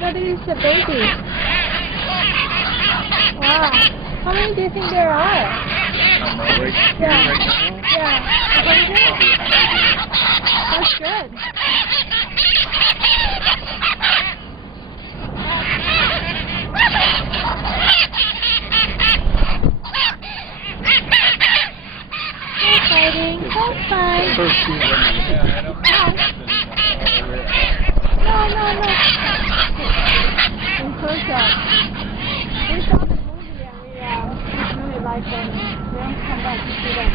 That is a baby. Wow. How many do you think there are? Yeah. Yeah. 100? That's good. Don't fight. No. In Persia. We saw the movie and we really like them. We don't come back to see them.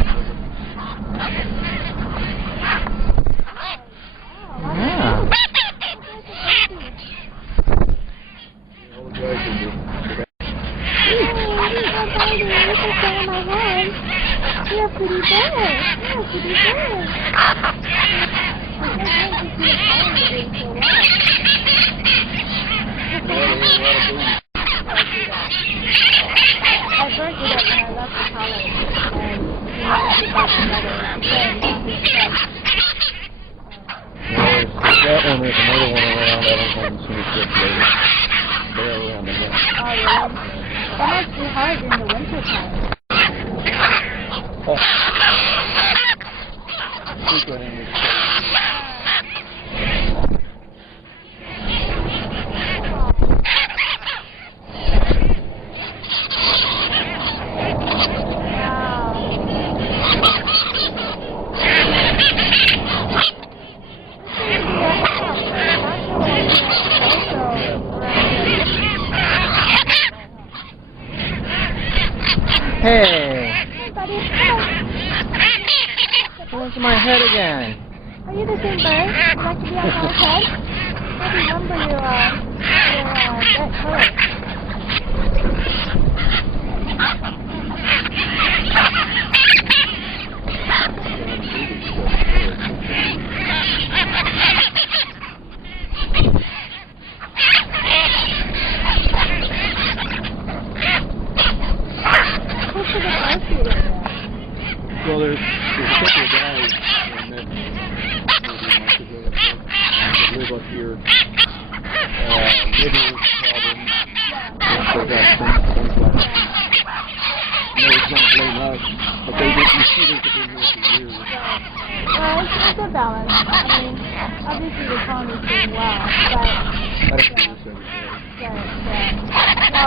Yeah. You're pretty bad. I first did it when I left the college, and he got another that one, there's another one around. I don't know if it's any good later. They're around the west. Oh, yeah? That must be hard in the winter time. Oh. Frequent in this place. Hey! What's my head again? Are you the same bird? Would you like to be on my head? I remember your red color. Well, there's a couple of guys I met maybe a month ago that live up here. Liver problems. They got some no, it's not blame us, but they didn't see them to be here for years. Well, it's a balance. I mean, obviously the economy is doing well, but I don't think it's every day. No,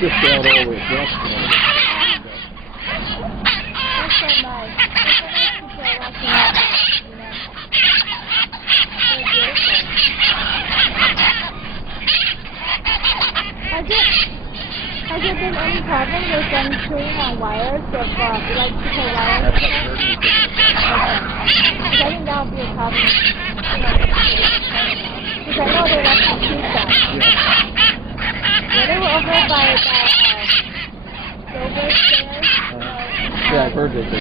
Just out all the way west. that's so nice. That's so nice Has there been any problem with them chewing on wires, of electrical wires? I've not heard anything. I think that would be a problem. Because I know they like to keep them. Yeah, they were over by Silver stairs. Yeah, I've heard that they